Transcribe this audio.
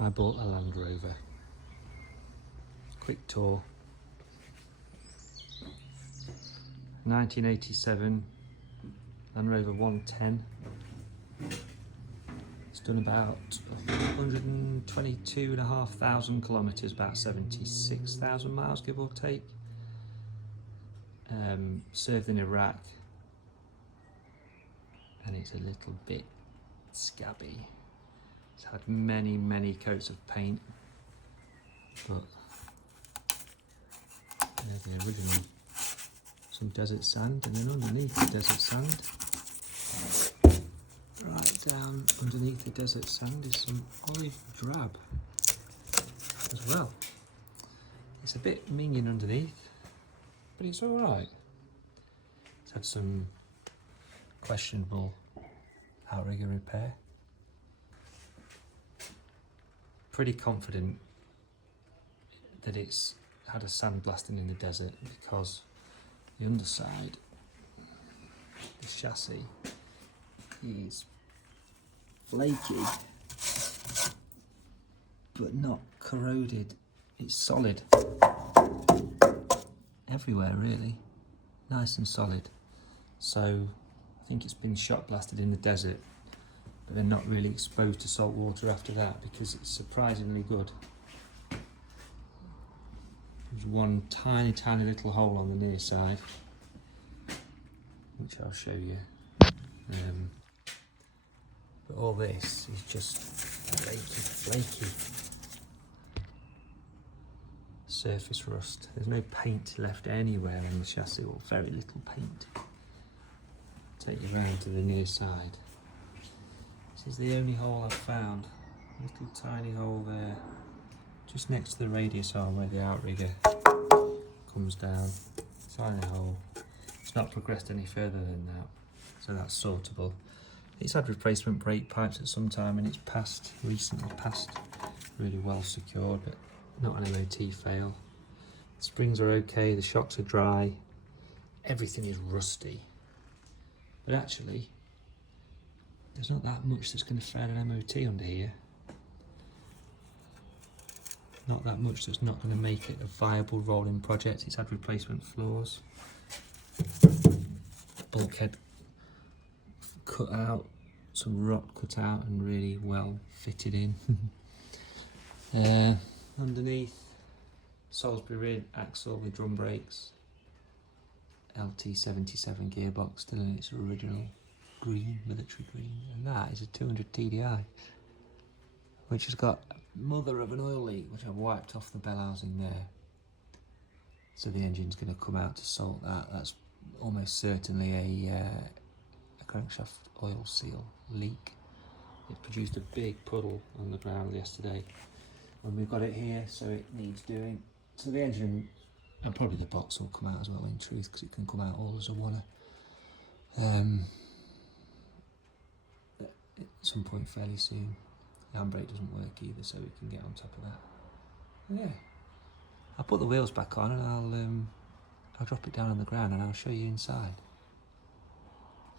I bought a Land Rover. Quick tour. 1987 Land Rover 110. It's done about 122,500 kilometres, about 76,000 miles give or take. Served in Iraq, and it's a little bit scabby. It's had many coats of paint, but there's the original. Some desert sand, and then underneath the desert sand, right down underneath the desert sand, is some olive drab as well. It's a bit minging underneath, but it's alright. It's had some questionable outrigger repair. Pretty confident that it's had a sandblasting in the desert, because the underside, the chassis, is flaky but not corroded. It's solid everywhere, really, nice and solid. So I think it's been shot blasted in the desert, but they're not really exposed to salt water after that, because it's surprisingly good. There's one tiny little hole on the near side, which I'll show you. But all this is just flaky surface rust. There's no paint left anywhere on the chassis, or very little paint. Take you round to the near side. This is the only hole I've found. A little tiny hole there, just next to the radius arm where the outrigger comes down. Tiny hole. It's not progressed any further than that, so that's sortable. It's had replacement brake pipes at some time, and it's recently passed really well secured, but not an MOT fail. The springs are okay, the shocks are dry, everything is rusty. But actually, there's not that much that's going to fail an MOT under here. Not that much that's not going to make it a viable rolling project. It's had replacement floors, bulkhead cut out, some rock cut out and really well fitted in. Underneath, Salisbury rear axle with drum brakes, LT77 gearbox, still in its original green, military green, and that is a 200 TDI, which has got mother of an oil leak, which I've wiped off the bell housing there. So the engine's going to come out to salt that. That's almost certainly a crankshaft oil seal leak. It produced a big puddle on the ground yesterday, and we've got it here, so it needs doing. So the engine, and probably the box, will come out as well, in truth, because it can come out all as a oneer at some point fairly soon. The handbrake doesn't work either, so we can get on top of that. Yeah, I'll put the wheels back on, and I'll drop it down on the ground, and I'll show you inside.